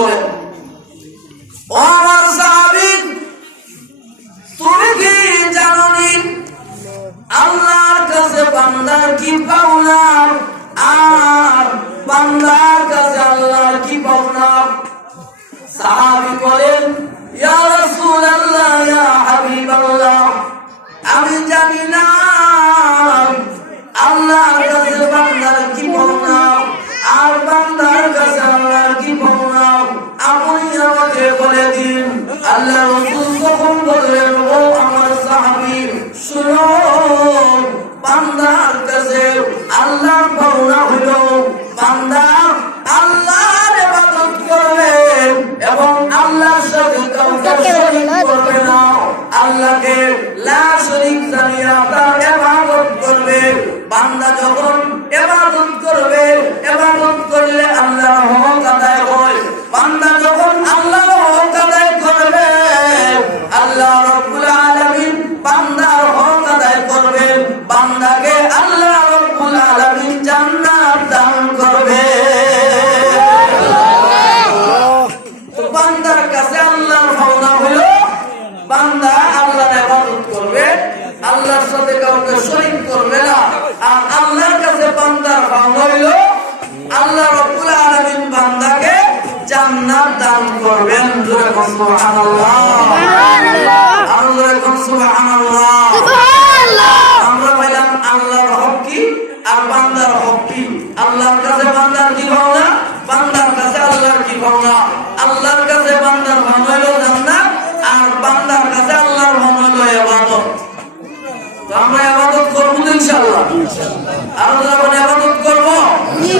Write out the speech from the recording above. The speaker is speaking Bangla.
বলেন ও আমার সাহাবী তুমি কি জানোনি আল্লাহর কাছে বান্দার কি পাওনা আর বান্দার কাছে আল্লাহর কি পাওনা সাহাবী বলেন ইয়া রাসূলুল্লাহ ইয়া হাবিবাল্লাহ আমি জানি না আল্লাহর কাছে বান্দার কি পাওনা আর বান্দার কাছে আল্লাহর কি পাওনা আপনি আমাকে বলে দিন আল্লাহ রাসূল তখন বললেন ও আমার সাহাবী শুনো বান্দার কাছে আল্লাহর পাওনা হলো বান্দা আল্লাহর ইবাদত করবে এবং আল্লাহর সাথে কাউকে শরীক করবে না আল্লাহকে লা শরীক জানিয়া তার ইবাদত করবে বান্দা যখন ইবাদত করবে ইবাদত করলে আল্লাহর হক আদায় হয় বান্দা যখন আল্লাহর হক আদায় করবে আল্লাহ রাব্বুল আলামিন বান্দার হক আদায় করবে বান্দাকে আল্লাহ রাব্বুল আলামিন জান্নাত দান করবে তো বান্দার কাছে আল্লাহর পাওনা হলো বান্দা আল্লাহর ইবাদত করবে আল্লাহর সাথে কাউকে শরীক করবে না আর আল্লাহর কাছে বান্দার পাওনা হলো আল্লাহ রাব্বুল আলামিন বান্দাকে জান্নাত দান করবেন জোরে সুবহানাল্লাহ আর জোরে সুবহানাল্লাহ সুবহানাল্লাহ আমরা বললাম আল্লাহর হক কি আর বান্দার হক কি আল্লাহর কাছে বান্দার কি পাওনা বান্দার কাছে আল্লাহর কি পাওনা আল্লাহর কাছে বান্দার পাওনা হলো জান্নাত আর বান্দার কাছে আল্লাহর পাওনা হলো ইবাদত তো আমরা ইবাদত করব ইনশাআল্লাহ আর যখন ইবাদত